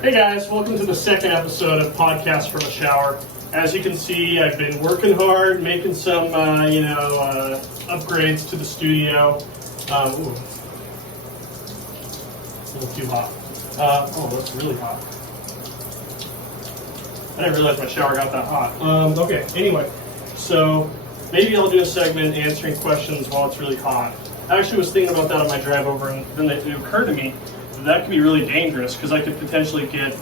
Hey guys, welcome to the second episode of Podcast from a Shower. As you can see, I've been working hard, making some, upgrades to the studio. Ooh, a little too hot. That's really hot. I didn't realize my shower got that hot. Okay, anyway, so maybe I'll do a segment answering questions while it's really hot. I actually was thinking about that on my drive over, and then it occurred to me that could be really dangerous because I could potentially get,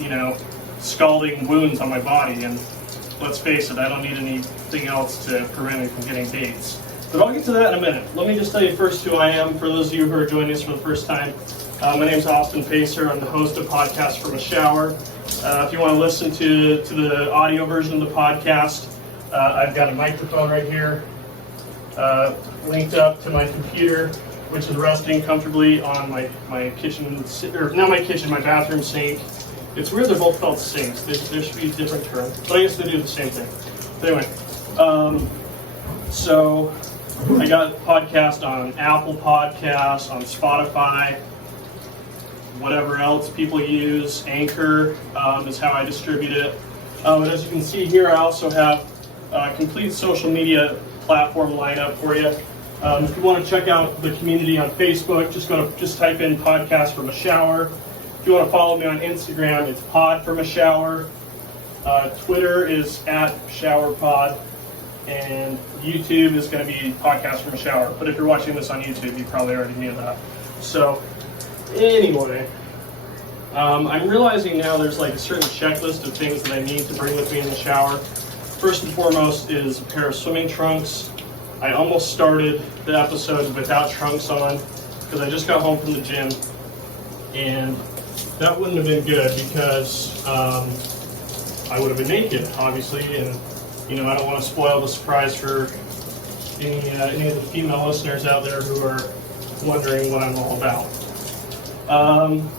scalding wounds on my body. And let's face it, I don't need anything else to prevent me from getting dates. But I'll get to that in a minute. Let me just tell you first who I am for those of you who are joining us for the first time. My name is Austin Pacer. I'm the host of Podcast from a Shower. If you want to listen to the audio version of the podcast, I've got a microphone right here linked up to my computer, which is resting comfortably on my kitchen, or not my kitchen, my bathroom sink. It's weird they're both called sinks. There should be a different term, but I guess they do the same thing. But anyway, so I got a podcast on Apple Podcasts, on Spotify, whatever else people use. Anchor is how I distribute it. And as you can see here, I also have a complete social media platform lineup for you. If you want to check out the community on Facebook, just type in Podcast from a Shower. If you want to follow me on Instagram, it's Pod from a Shower. Twitter is @ShowerPod, and YouTube is going to be Podcast from a Shower. But if you're watching this on YouTube, you probably already knew that. So anyway, I'm realizing now there's like a certain checklist of things that I need to bring with me in the shower. First and foremost is a pair of swimming trunks. I almost started the episode without trunks on because I just got home from the gym, and that wouldn't have been good because I would have been naked, obviously, and I don't want to spoil the surprise for any of the female listeners out there who are wondering what I'm all about.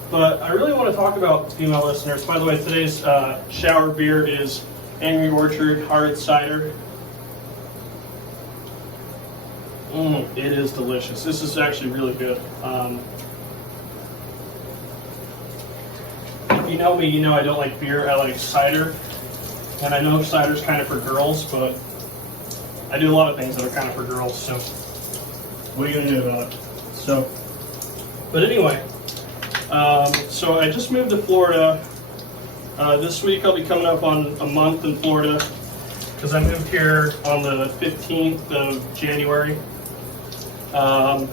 But I really want to talk about female listeners. By the way, today's shower beer is Angry Orchard Hard Cider. It is delicious. This is actually really good. If you know me, you know I don't like beer. I like cider. And I know cider's kind of for girls, but I do a lot of things that are kind of for girls, so what are you going to do about it? But anyway, so I just moved to Florida. This week I'll be coming up on a month in Florida because I moved here on the 15th of January. And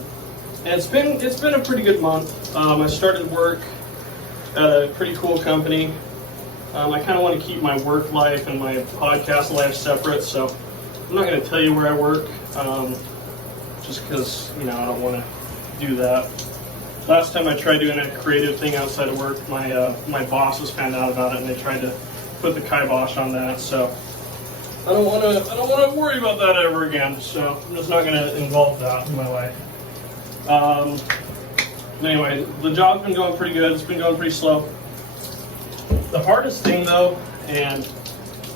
it's been a pretty good month. I started work at a pretty cool company. I kind of want to keep my work life and my podcast life separate, so I'm not going to tell you where I work, just because I don't want to do that. Last time I tried doing a creative thing outside of work, my bosses found out about it and they tried to put the kibosh on that. So I don't want to worry about that ever again. So I'm just not going to involve that in my life. Anyway, the job's been going pretty good. It's been going pretty slow. The hardest thing though, and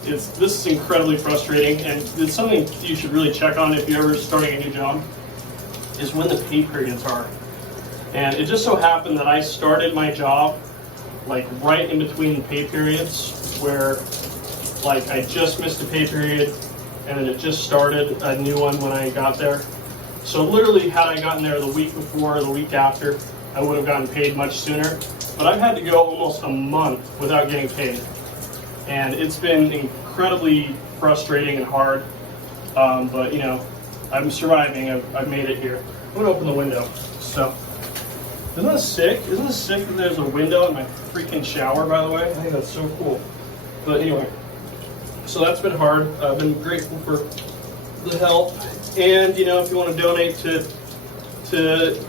this is incredibly frustrating, and it's something you should really check on if you're ever starting a new job, is when the pay periods are. And it just so happened that I started my job like right in between the pay periods, where like I just missed a pay period and then it just started a new one when I got there. So literally, had I gotten there the week before or the week after, I would have gotten paid much sooner. But I've had to go almost a month without getting paid. And it's been incredibly frustrating and hard. But I'm surviving. I've made it here. I'm gonna open the window. So, isn't this sick? Isn't it sick that there's a window in my freaking shower, by the way? I think that's so cool. But anyway, so that's been hard. I've been grateful for the help. And, if you want to donate to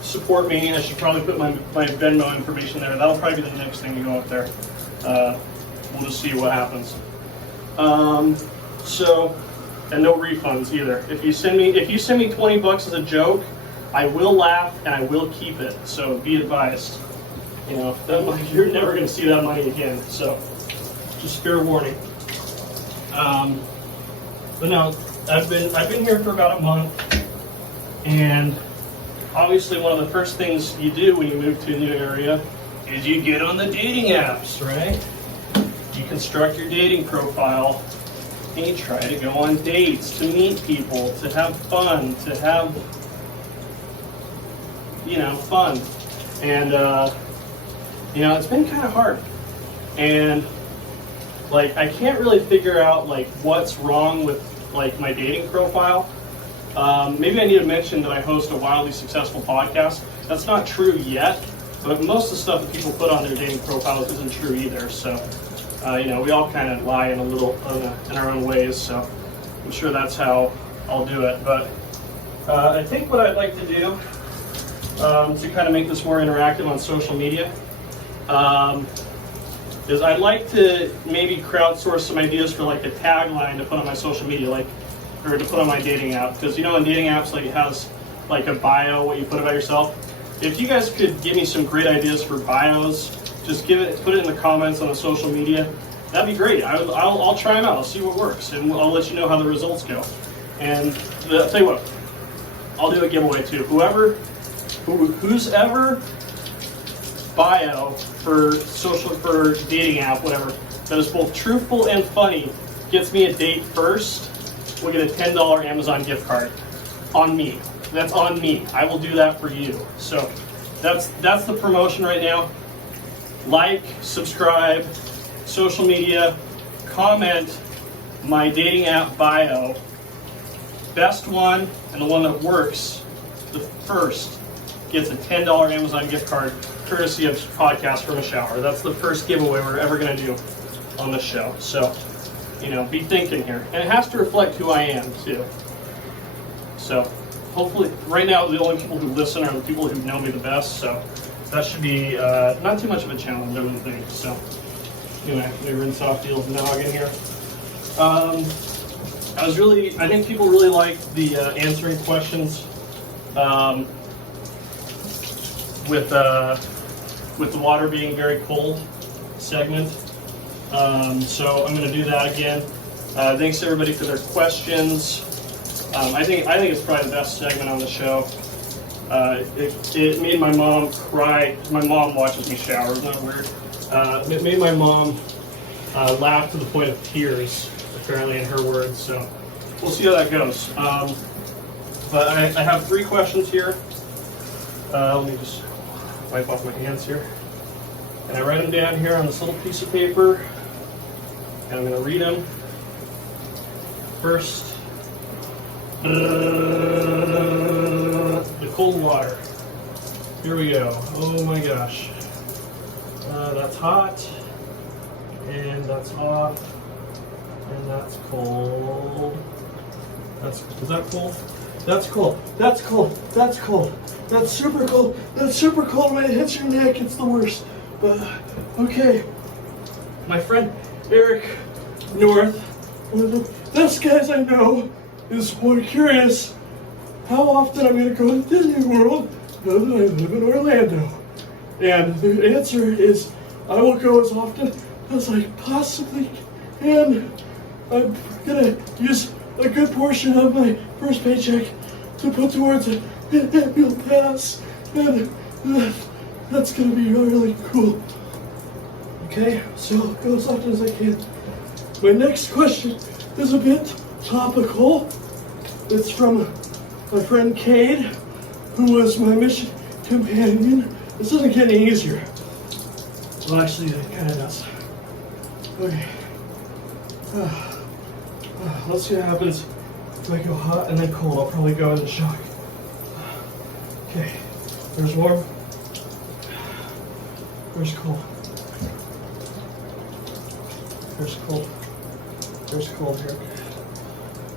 support me, I should probably put my Venmo information there. That'll probably be the next thing to go up there. We'll just see what happens. And no refunds either. If you send me $20 as a joke, I will laugh and I will keep it. So be advised. You're never going to see that money again. So just fair warning. But no, I've been here for about a month, and obviously one of the first things you do when you move to a new area is you get on the dating apps, right? You construct your dating profile and you try to go on dates, to meet people, to have fun, to have, fun. And, it's been kind of hard. And, I can't really figure out, what's wrong with, my dating profile. Maybe I need to mention that I host a wildly successful podcast. That's not true yet, but most of the stuff that people put on their dating profiles isn't true either. So, we all kind of lie in our own ways. So, I'm sure that's how I'll do it. But I think what I'd like to do to kind of make this more interactive on social media is I'd like to maybe crowdsource some ideas for a tagline to put on my social media, or to put on my dating app. Because in dating apps, it has a bio, what you put about yourself. If you guys could give me some great ideas for bios, just put it in the comments on the social media. That'd be great. I'll try them out. I'll see what works, and I'll let you know how the results go. And I'll tell you what, I'll do a giveaway too. Who's ever bio for dating app, whatever, that is both truthful and funny, gets me a date first, we'll get a $10 Amazon gift card on me. That's on me. I will do that for you. So that's the promotion right now. Like, subscribe, social media, comment my dating app bio. Best one and the one that works the first gets a $10 Amazon gift card courtesy of Podcast from a Shower. That's the first giveaway we're ever going to do on the show. So, be thinking here. And it has to reflect who I am, too. So, hopefully, right now, the only people who listen are the people who know me the best. So, that should be not too much of a challenge, I wouldn't think. So, let me rinse off the old noggin here. I think people really liked the answering questions with the water being very cold segment. So I'm going to do that again. Thanks everybody for their questions. I think it's probably the best segment on the show. It made my mom cry. My mom watches me shower. Isn't that weird? It made my mom laugh to the point of tears, apparently in her words. So we'll see how that goes. But I have 3 questions here. Let me just wipe off my hands here. And I write them down here on this little piece of paper. And I'm going to read them. First, the cold water. Here we go. Oh my gosh. That's hot. And that's hot. And that's cold. Is that cold? That's cold. That's cold. That's cold. That's super cold. That's super cold. When it hits your neck, it's the worst. Okay. My friend Eric North, one of the best guys I know, is more curious how often I'm going to go to Disney World now that I live in Orlando. And the answer is I will go as often as I possibly can. I'm going to use a good portion of my first paycheck to put towards an annual pass, and that's going to be really cool. Okay, so I'll go as often as I can. My next question is a bit topical. It's from my friend Cade, who was my mission companion. This doesn't get any easier. Well, actually, it kind of does. Okay. Let's see what happens if I go hot and then cold. I'll probably go into shock. Okay, there's warm. There's cold. There's cold. There's cold here.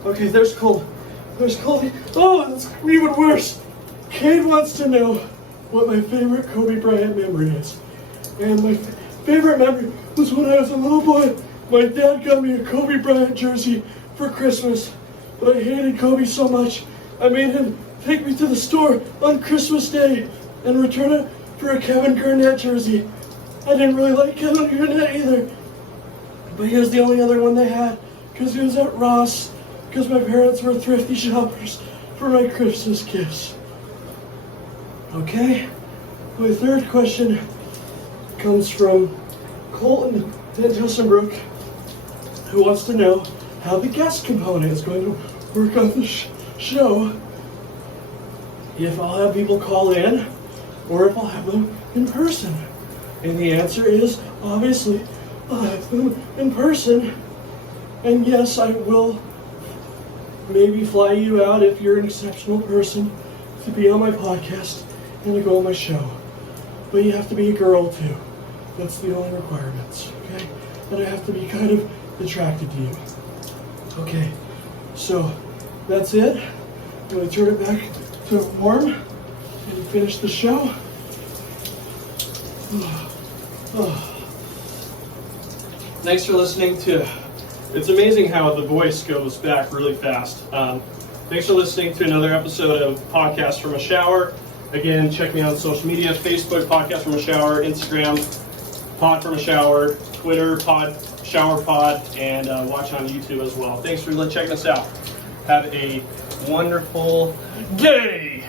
Okay, there's cold. There's cold. Oh, that's even worse. Cade wants to know what my favorite Kobe Bryant memory is. And my favorite memory was when I was a little boy. My dad got me a Kobe Bryant jersey for Christmas, but I hated Kobe so much, I made him take me to the store on Christmas Day and return it for a Kevin Garnett jersey. I didn't really like Kevin Garnett either, but he was the only other one they had, because he was at Ross, because my parents were thrifty shoppers for my Christmas gifts. Okay, my third question comes from Colton Jussenbrook, who wants to know how the guest component is going to work on the show. If I'll have people call in, or if I'll have them in person. And the answer is, obviously, I'll have them in person. And yes, I will maybe fly you out if you're an exceptional person to be on my podcast and to go on my show. But you have to be a girl too. That's the only requirements, okay? And I have to be kind of attracted to you. Okay, so that's it. I'm going to turn it back to warm and finish the show. Thanks for listening to. It's amazing how the voice goes back really fast. Thanks for listening to another episode of Podcast from a Shower. Again, check me out on social media: Facebook, Podcast from a Shower; Instagram, Pod from a Shower; Twitter, Pod Shower Pod, and watch on YouTube as well. Thanks for checking us out. Have a wonderful day.